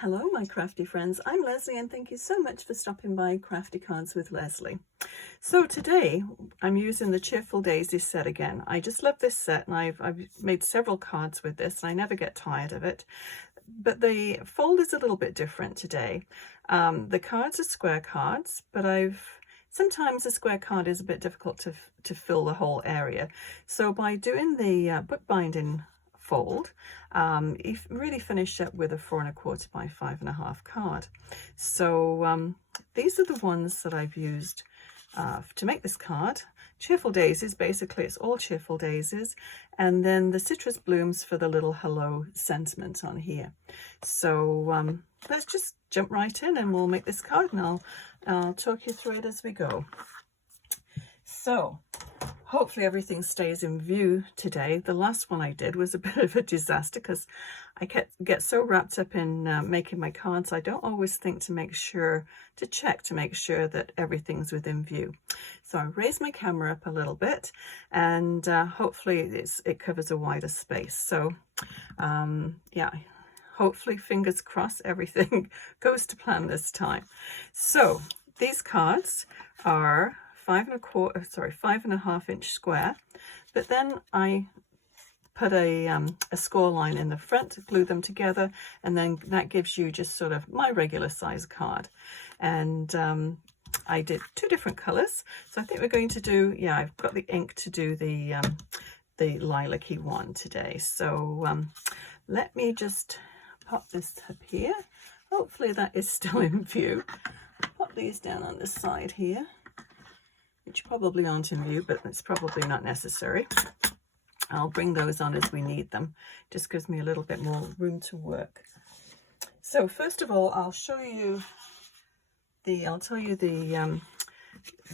Hello my crafty friends, I'm Lesley and thank you so much for stopping by Crafty Cards with Lesley. So today I'm using the Cheerful Daisies set again. I just love this set and I've made several cards with this and I never get tired of it. But the fold is a little bit different today. The cards are square cards, but sometimes a square card is a bit difficult to fill the whole area. So by doing the bookbinding fold, you've really finished up with a 4 1/4 by 5 1/2 card. So these are the ones that I've used to make this card. Cheerful Daisies, basically it's all Cheerful Daisies, and then the citrus blooms for the little hello sentiment on here. So let's just jump right in and we'll make this card, and I'll talk you through it as we go. So hopefully everything stays in view today. The last one I did was a bit of a disaster because I get so wrapped up in making my cards, I don't always think to check to make sure that everything's within view. So I raised my camera up a little bit and hopefully it covers a wider space. So yeah, hopefully fingers crossed everything goes to plan this time. So these cards are 5 1/2 inch square, but then I put a score line in the front, glue them together, and then that gives you just sort of my regular size card. And I did 2 different colors, so I think we're going to do, yeah, I've got the ink to do the lilac-y one today. So let me just pop this up here. Hopefully that is still in view. Pop these down on this side here, which probably aren't in view, but it's probably not necessary. I'll bring those on as we need them. Just gives me a little bit more room to work. So first of all, I'll tell you the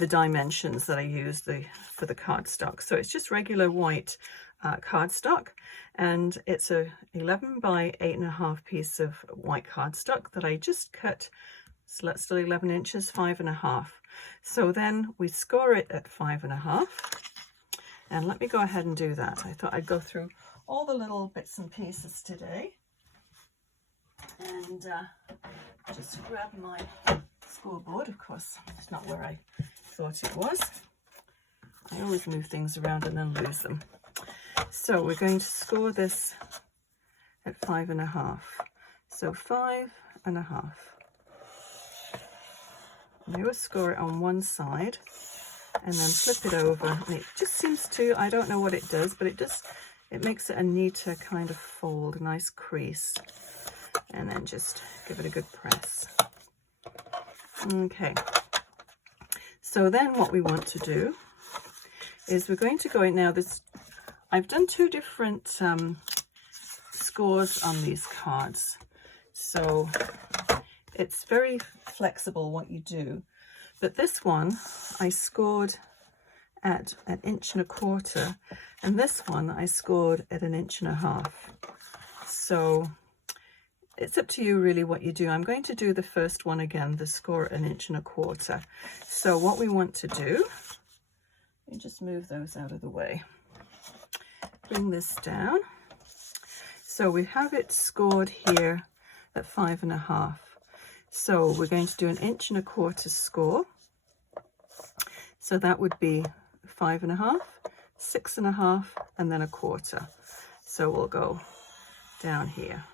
dimensions that I use for the cardstock. So it's just regular white cardstock, and it's a 11 by 8 1/2 piece of white cardstock that I just cut. So that's still 11 inches, 5 1/2. So then we score it at 5 1/2. And let me go ahead and do that. I thought I'd go through all the little bits and pieces today. And just grab my scoreboard. Of course, it's not where I thought it was. I always move things around and then lose them. So we're going to score this at 5 1/2. So 5 1/2. I always score it on one side and then flip it over, and it just seems to, I don't know what it does, but it makes it a neater kind of fold, a nice crease, and then just give it a good press. Okay, so then what we want to do is we're going to go in now. I've done 2 different scores on these cards, so it's very flexible what you do. But this one I scored at 1 1/4 inch, and this one I scored at 1 1/2 inch. So it's up to you really what you do. I'm going to do the first one again, the score at 1 1/4 inch. So what we want to do, you just move those out of the way. Bring this down. So we have it scored here at 5 1/2. So we're going to do 1 1/4 inch score. So that would be 5 1/2, 6 1/2, and then 1/4. So we'll go down here.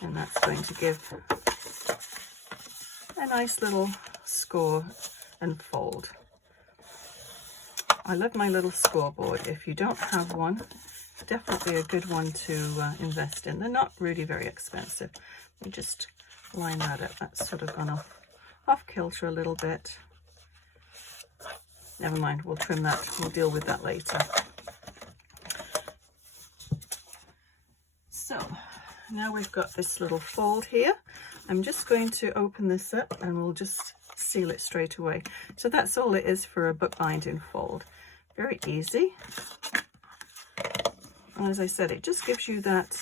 And that's going to give a nice little score and fold. I love my little scoreboard. If you don't have one, definitely a good one to invest in. They're not really very expensive. We just line that up. That's sort of gone off kilter a little bit. Never mind, we'll trim that. We'll deal with that later. So now we've got this little fold here. I'm just going to open this up and we'll just seal it straight away. So that's all it is for a bookbinding fold. Very easy. And as I said, it just gives you that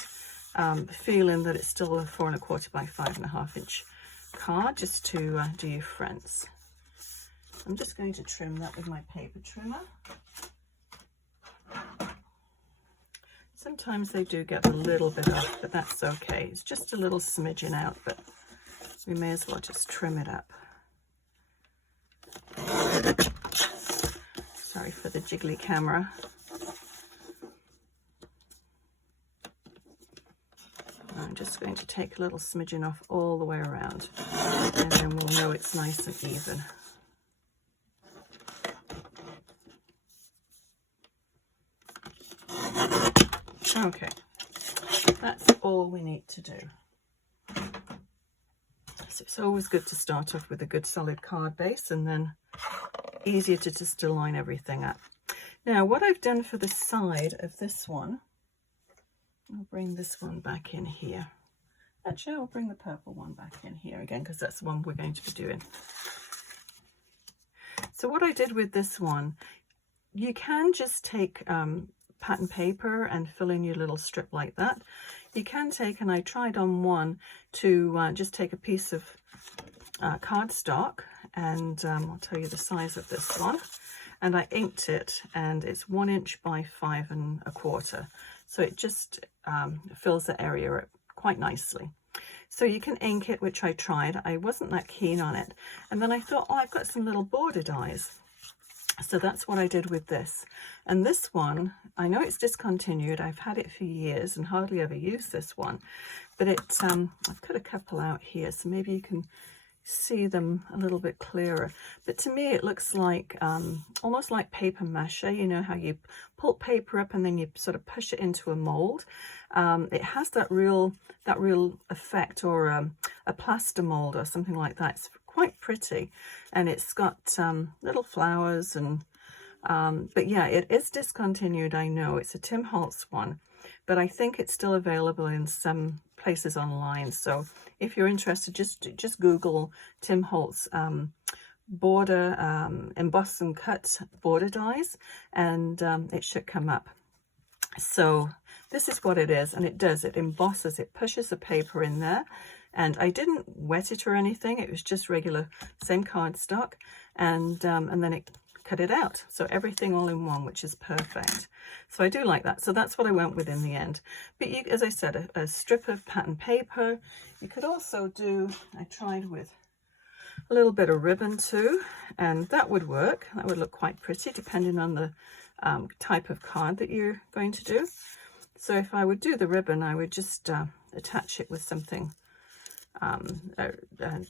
feeling that it's still a 4 1/4 by 5 1/2 inch card, just to do your friends. I'm just going to trim that with my paper trimmer. Sometimes they do get a little bit off, but that's okay. It's just a little smidgen out, but we may as well just trim it up. Sorry for the jiggly camera. I'm just going to take a little smidgen off all the way around, and then we'll know it's nice and even. Okay, that's all we need to do. So it's always good to start off with a good solid card base, and then easier to just align everything up. Now, what I've done for the side of this one, I'll bring this one back in here. Actually, I'll bring the purple one back in here again, because that's the one we're going to be doing. So what I did with this one, you can just take pattern paper and fill in your little strip like that. You can take, and I tried on one, to just take a piece of cardstock, and I'll tell you the size of this one, and I inked it, and it's 1 inch by 5 1/4, so it just fills the area up quite nicely. So you can ink it, which I tried. I wasn't that keen on it, and then I thought, oh, I've got some little border dies. So that's what I did with this. And this one, I know it's discontinued. I've had it for years and hardly ever used this one. But it's, I've cut a couple out here, so maybe you can see them a little bit clearer. But to me, it looks like, almost like paper mache. You know how you pull paper up and then you sort of push it into a mold. It has that real effect, or a plaster mold or something like that. It's quite pretty, and it's got little flowers, and but yeah, it is discontinued. I know it's a Tim Holtz one, but I think it's still available in some places online. So if you're interested, just Google Tim Holtz border emboss and cut border dies, and it should come up. So this is what it is, and it does, it embosses, it pushes the paper in there. And I didn't wet it or anything. It was just regular, same cardstock, and then it cut it out. So everything all in one, which is perfect. So I do like that. So that's what I went with in the end. But you, as I said, a strip of pattern paper. You could also do, I tried with a little bit of ribbon too, and that would work. That would look quite pretty, depending on the type of card that you're going to do. So if I would do the ribbon, I would just attach it with something,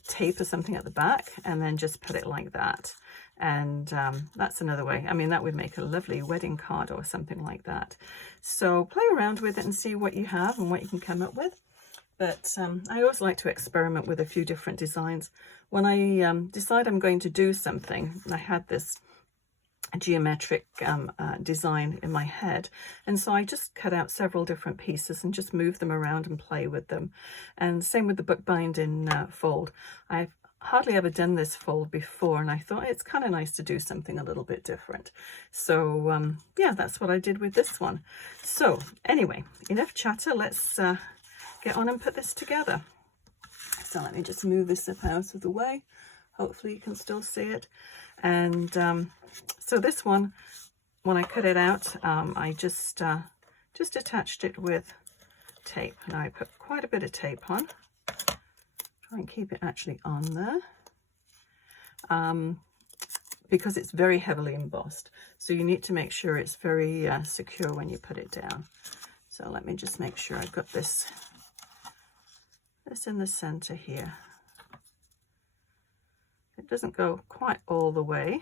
tape or something at the back, and then just put it like that. And that's another way. I mean, that would make a lovely wedding card or something like that. So play around with it and see what you have and what you can come up with. But I always like to experiment with a few different designs. When I decide I'm going to do something, I had this geometric design in my head, and so I just cut out several different pieces and just move them around and play with them. And same with the bookbinding fold. I've hardly ever done this fold before, and I thought it's kind of nice to do something a little bit different. So yeah, that's what I did with this one. So anyway, enough chatter, let's get on and put this together. So let me just move this up out of the way. Hopefully you can still see it. And so this one, when I cut it out, I just attached it with tape. Now I put quite a bit of tape on. Try and keep it actually on there, because it's very heavily embossed. So you need to make sure it's very secure when you put it down. So let me just make sure I've got this in the center here. It doesn't go quite all the way,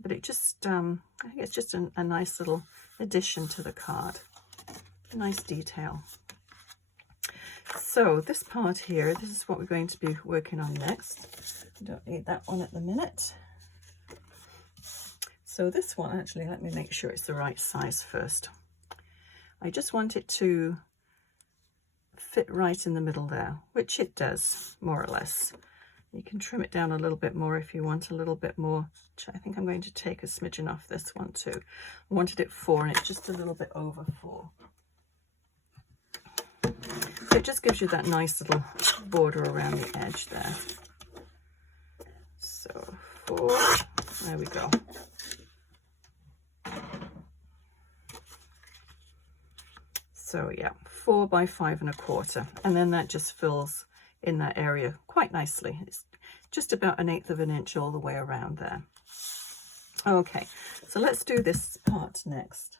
but it just, I think it's just a nice little addition to the card. A nice detail. So this part here, this is what we're going to be working on next. I don't need that one at the minute. So this one, actually, let me make sure it's the right size first. I just want it to fit right in the middle there, which it does, more or less. You can trim it down a little bit more if you want a little bit more. I think I'm going to take a smidgen off this one too. I wanted it 4 and it's just a little bit over 4. So it just gives you that nice little border around the edge there. So 4, there we go. So yeah, 4 by 5 1/4, and then that just fills in that area quite nicely. It's just about 1/8 of an inch all the way around there. Okay, so let's do this part next.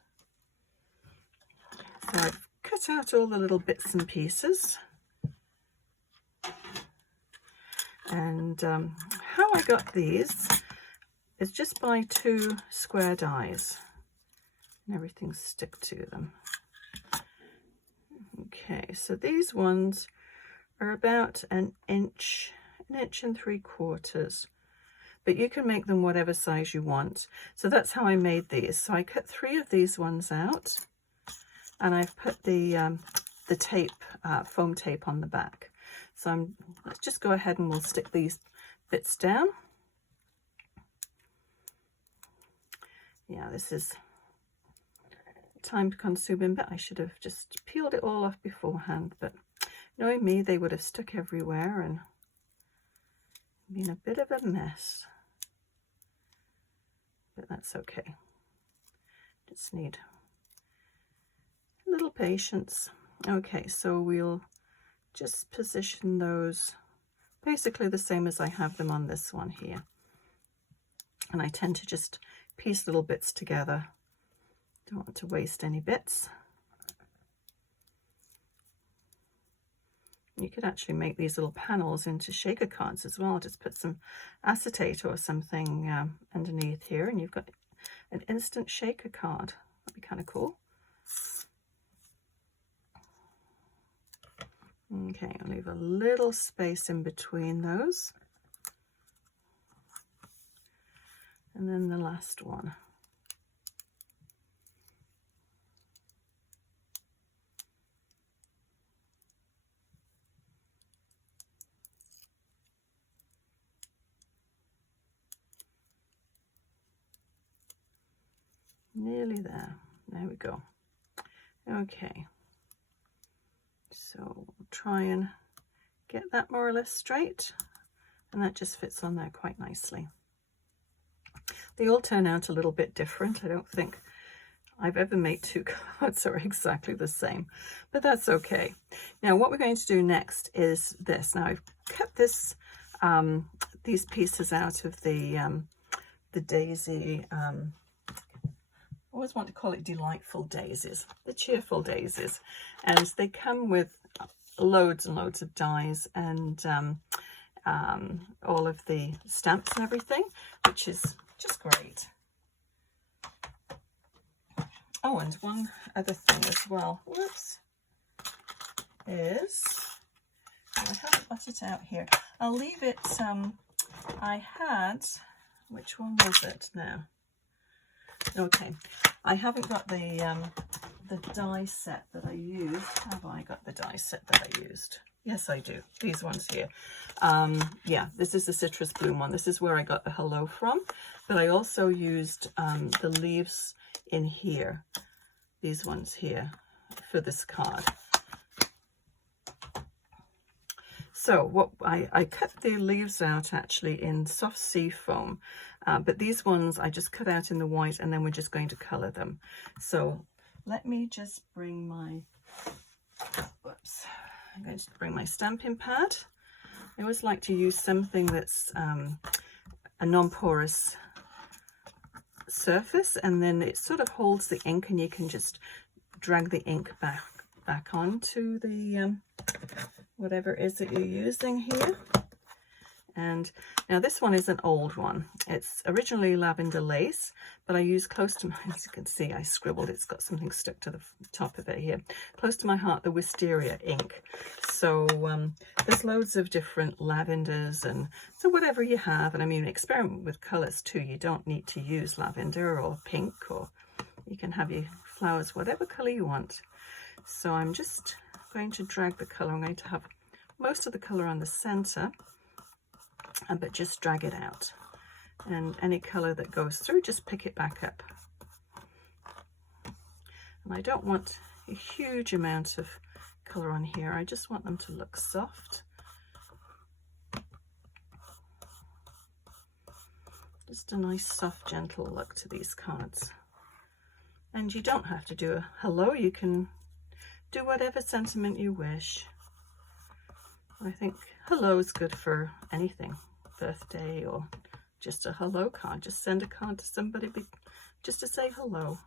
So I've cut out all the little bits and pieces, and how I got these is just by 2 square dies, and everything stick to them. Okay, so these ones are about 1 inch, 1 3/4 inches, but you can make them whatever size you want. So that's how I made these. So I cut 3 of these ones out, and I've put the tape, foam tape on the back. So let's just go ahead and we'll stick these bits down. Yeah, this is time consuming, but I should have just peeled it all off beforehand, but knowing me, they would have stuck everywhere and been a bit of a mess, but that's okay. Just need a little patience. Okay, so we'll just position those basically the same as I have them on this one here, and I tend to just piece little bits together. Don't want to waste any bits. You could actually make these little panels into shaker cards as well. Just put some acetate or something underneath here, and you've got an instant shaker card. That'd be kind of cool. Okay, I'll leave a little space in between those. And then the last one. Nearly there. There we go. Okay. So we'll try and get that more or less straight, and that just fits on there quite nicely. They all turn out a little bit different. I don't think I've ever made 2 cards that are exactly the same, but that's okay. Now what we're going to do next is this. Now I've cut this these pieces out of the daisy. I always want to call it delightful daisies, the cheerful daisies, and they come with loads and loads of dies and all of the stamps and everything, which is just great. Oh, and one other thing as well, whoops, is, I haven't got it out here. I'll leave it, I had, which one was it now? Okay, I haven't got the die set that I used. Have I got the die set that I used? Yes, I do. These ones here. Yeah, this is the citrus bloom one. This is where I got the hello from. But I also used the leaves in here, these ones here, for this card. So what I cut the leaves out actually in soft sea foam, but these ones I just cut out in the white, and then we're just going to color them. So let me just bring my, whoops, I'm going to bring my Stampin' pad. I always like to use something that's a non-porous surface, and then it sort of holds the ink, and you can just drag the ink back onto the whatever it is that you're using here. And now this one is an old one. It's originally lavender lace, but I use close to my, as you can see, I scribbled, it's got something stuck to the top of it here, close to my heart, the wisteria ink. So there's loads of different lavenders, and so whatever you have, and I mean, experiment with colors too. You don't need to use lavender or pink, or you can have your flowers whatever color you want. So I'm just going to drag the color. I'm going to have most of the color on the center, but just drag it out, and any color that goes through, just pick it back up. And I don't want a huge amount of color on here. I just want them to look soft. Just a nice soft gentle look to these cards. And you don't have to do a hello, you can do whatever sentiment you wish. I think hello is good for anything, birthday or just a hello card. Just send a card to somebody just to say hello,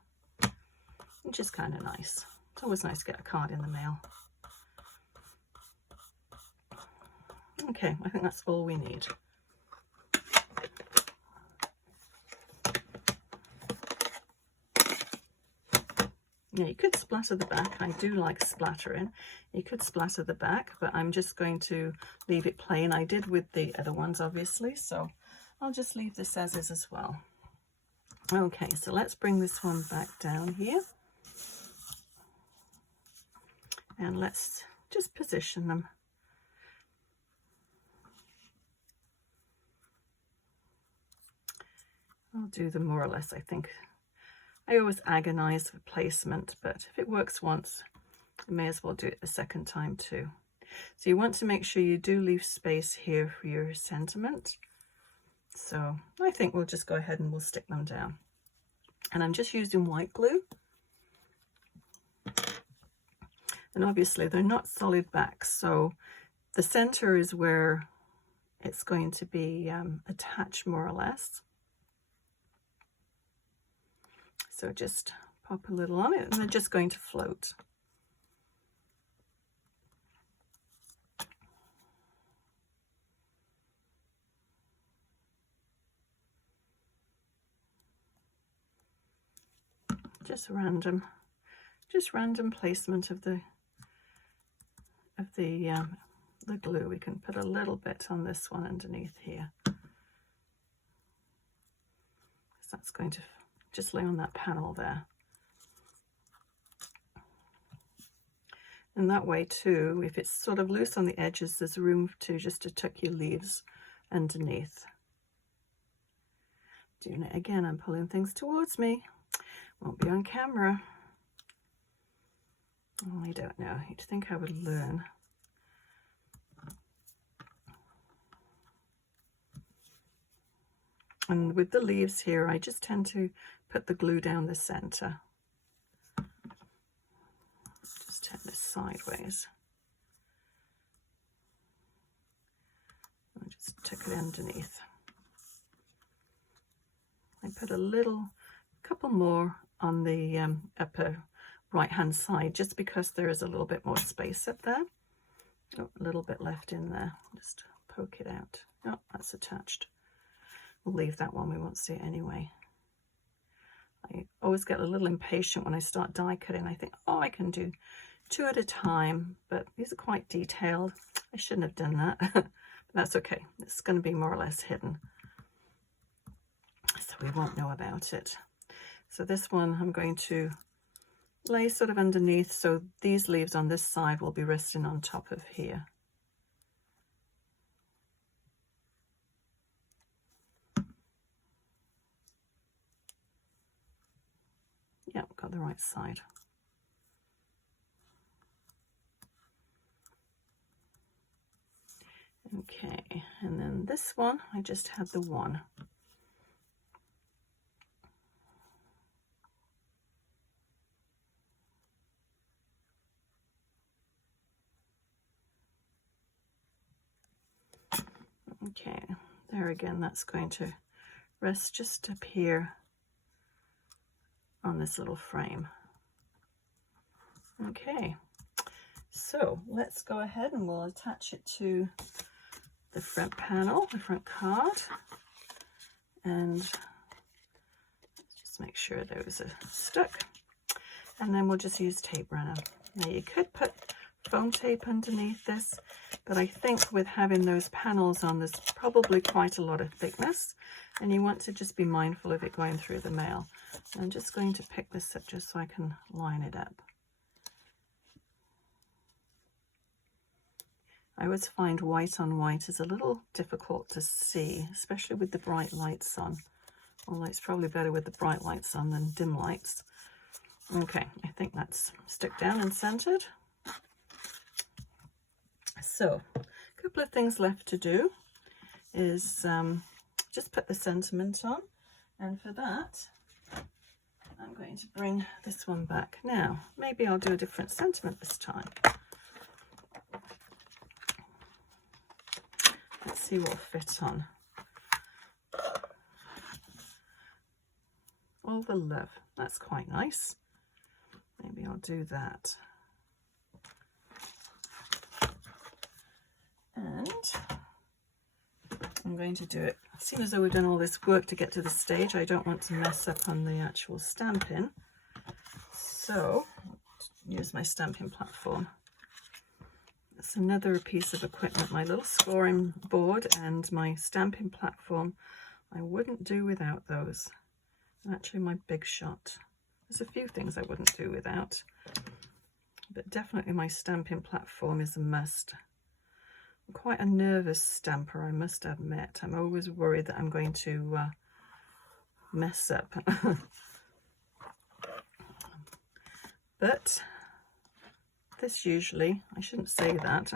which is kind of nice. It's always nice to get a card in the mail. Okay, I think that's all we need. Yeah, you could splatter the back. I do like splattering. You could splatter the back, but I'm just going to leave it plain. I did with the other ones, obviously, so I'll just leave this as is as well. Okay, so let's bring this one back down here. And let's just position them. I'll do them more or less, I think. I always agonize with placement, but if it works once, you may as well do it the second time too. So you want to make sure you do leave space here for your sentiment. So I think we'll just go ahead and we'll stick them down. And I'm just using white glue. And obviously they're not solid backs, so the center is where it's going to be attached more or less. So just pop a little on it and they're just going to float. Just random placement of the glue. We can put a little bit on this one underneath here. So that's going to just lay on that panel there. And that way too, if it's sort of loose on the edges, there's room to tuck your leaves underneath. Doing it again, I'm pulling things towards me. Won't be on camera. Oh, I don't know. You'd think I would learn. And with the leaves here, I just tend to put the glue down the center. Just turn this sideways. And just tuck it underneath. I put a couple more on the upper right hand side, just because there is a little bit more space up there. Oh, a little bit left in there. Just poke it out. Oh, that's attached. We'll leave that one, we won't see it anyway. I always get a little impatient when I start die cutting. I think, oh, I can do 2 at a time, but these are quite detailed. I shouldn't have done that, but that's okay. It's going to be more or less hidden, so we won't know about it. So this one I'm going to lay sort of underneath, so these leaves on this side will be resting on top of here. Yep, got the right side. Okay, and then this one, I just had the one. Okay, there again, that's going to rest just up here on this little frame. Okay, so let's go ahead and we'll attach it to the front panel, the front card, and just make sure those are stuck, and then we'll just use tape runner. Now you could put foam tape underneath this, but I think with having those panels on, there's probably quite a lot of thickness, and you want to just be mindful of it going through the mail. I'm just going to pick this up just so I can line it up. I always find white on white is a little difficult to see, especially with the bright lights on. Although it's probably better with the bright lights on than dim lights. Okay, I think that's stuck down and centered. So, a couple of things left to do is just put the sentiment on, and for that I'm going to bring this one back. Now, maybe I'll do a different sentiment this time. Let's see what will fit on. All the love. That's quite nice. Maybe I'll do that. And I'm going to do it. Seeing as though we've done all this work to get to this stage, I don't want to mess up on the actual Stampin'. So, I'll use my Stampin' platform. That's another piece of equipment, my little scoring board and my Stampin' platform. I wouldn't do without those. Actually, my Big Shot. There's a few things I wouldn't do without, but definitely my Stampin' platform is a must. I'm quite a nervous stamper, I must admit. I'm always worried that I'm going to mess up. But this usually, I shouldn't say that.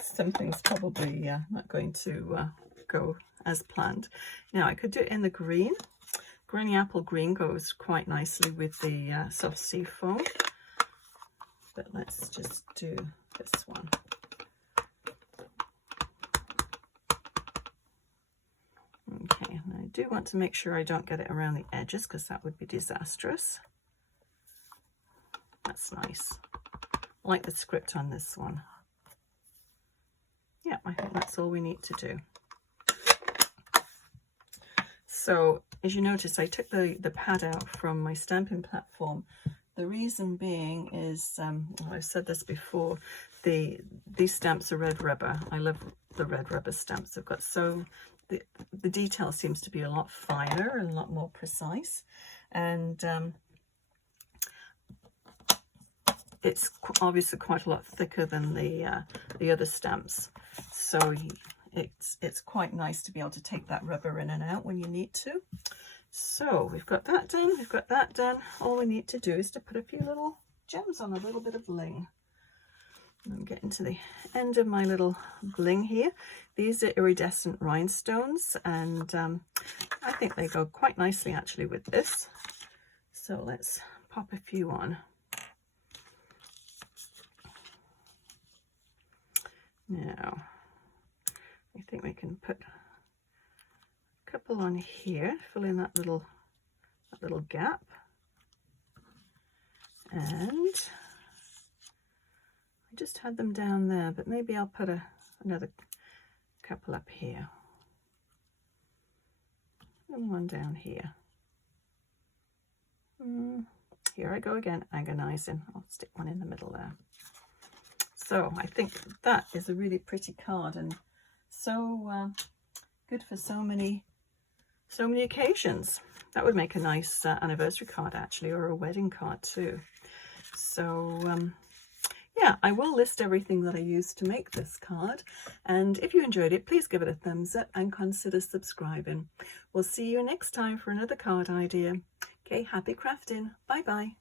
Something's probably not going to go as planned. Now, I could do it in the green. Granny apple green goes quite nicely with the soft sea foam. But let's just do this one. Okay, and I do want to make sure I don't get it around the edges because that would be disastrous. That's nice. I like the script on this one. Yeah, I think that's all we need to do. So, as you notice, I took the pad out from my Stampin' platform. The reason being is, well, I've said this before, these stamps are red rubber. I love the red rubber stamps. They've got the detail seems to be a lot finer and a lot more precise. And it's obviously quite a lot thicker than the other stamps. So it's quite nice to be able to take that rubber in and out when you need to. So we've got that done, we've got that done. All we need to do is to put a few little gems on, a little bit of bling. I'm getting to the end of my little bling here. These are Iridescent Rhinestones, and I think they go quite nicely actually with this. So let's pop a few on. Now, I think we can put a couple on here, fill in that little gap, and I just had them down there, but maybe I'll put another couple up here and one down here. Here I go again, agonizing. I'll stick one in the middle there. So I think that is a really pretty card, and so good for so many occasions. That would make a nice anniversary card actually, or a wedding card too. So yeah, I will list everything that I used to make this card, and if you enjoyed it, please give it a thumbs up and consider subscribing. We'll see you next time for another card idea. Okay, happy crafting. Bye bye.